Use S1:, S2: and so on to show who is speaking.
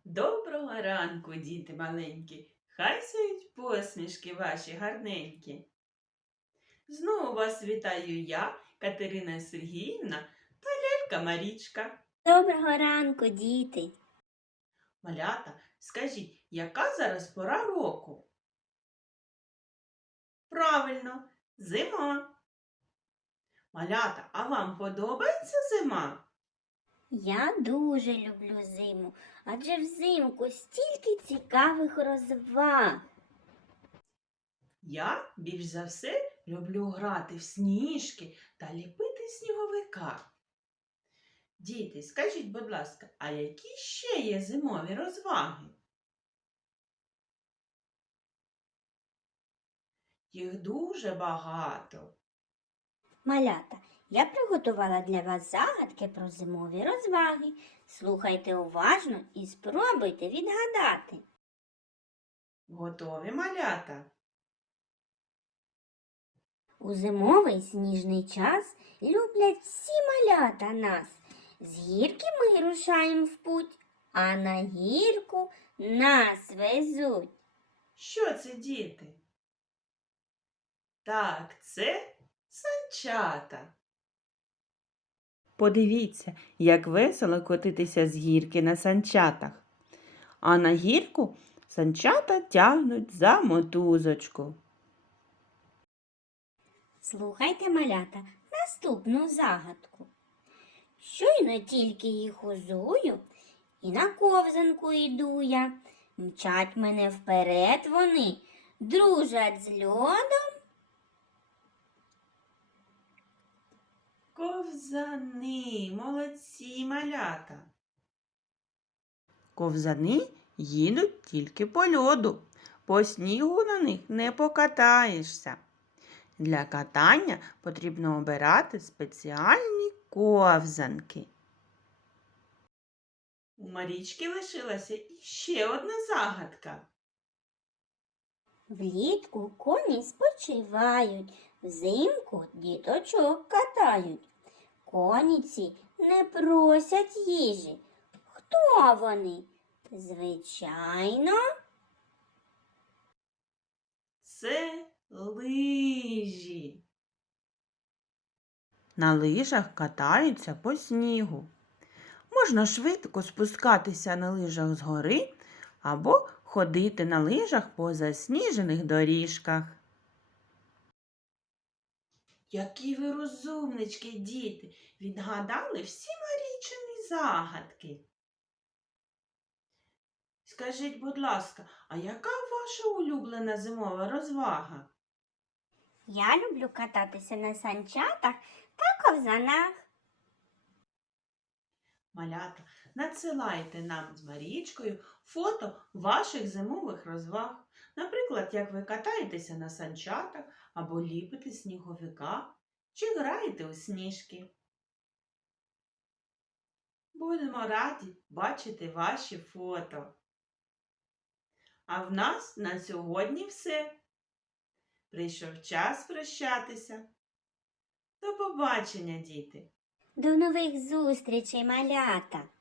S1: Доброго ранку, діти маленькі, хай сяють посмішки ваші гарненькі. Знову вас вітаю я, Катерина Сергіївна та лялька Марічка.
S2: Доброго ранку, діти!
S1: Малята, скажіть, яка зараз пора року? Правильно, зима. Малята, а вам подобається зима?
S2: Я дуже люблю зиму, адже взимку стільки цікавих розваг.
S1: Я більш за все люблю грати в сніжки та ліпити сніговика. Діти, скажіть, будь ласка, а які ще є зимові розваги? Їх дуже багато.
S2: Малята, я приготувала для вас загадки про зимові розваги. Слухайте уважно і спробуйте відгадати.
S1: Готові малята?
S2: У зимовий сніжний час люблять всі малята нас. З гірки ми рушаємо в путь, а на гірку нас везуть.
S1: Що це, діти? Так, це санчата. Подивіться, як весело котитися з гірки на санчатах. А на гірку санчата тягнуть за мотузочку.
S2: Слухайте, малята, наступну загадку. Щойно тільки їх узую, і на ковзанку йду я. Мчать мене вперед вони, дружать з льодом.
S1: Ковзани, молодці малята. Ковзани їдуть тільки по льоду. По снігу на них не покатаєшся. Для катання потрібно обирати спеціальні ковзанки. У Марічки лишилася іще одна загадка.
S2: Влітку коні спочивають, взимку діточок катають. Коні ці не просять їжі. Хто вони? Звичайно,
S1: Це лижі. На лижах катаються по снігу. Можна швидко спускатися на лижах з гори або ходити на лижах по засніжених доріжках. Які ви розумнички, діти! Відгадали всі Марічині загадки. Скажіть, будь ласка, а яка ваша улюблена зимова розвага?
S2: я люблю кататися на санчатах та ковзанах.
S1: Малята, надсилайте нам з Марічкою фото ваших зимових розваг. Наприклад, як ви катаєтеся на санчатах або ліпите сніговика, чи граєте у сніжки. Будемо раді бачити ваші фото. А в нас на сьогодні все. Прийшов час прощатися. До побачення, діти!
S2: До нових зустрічей, малята!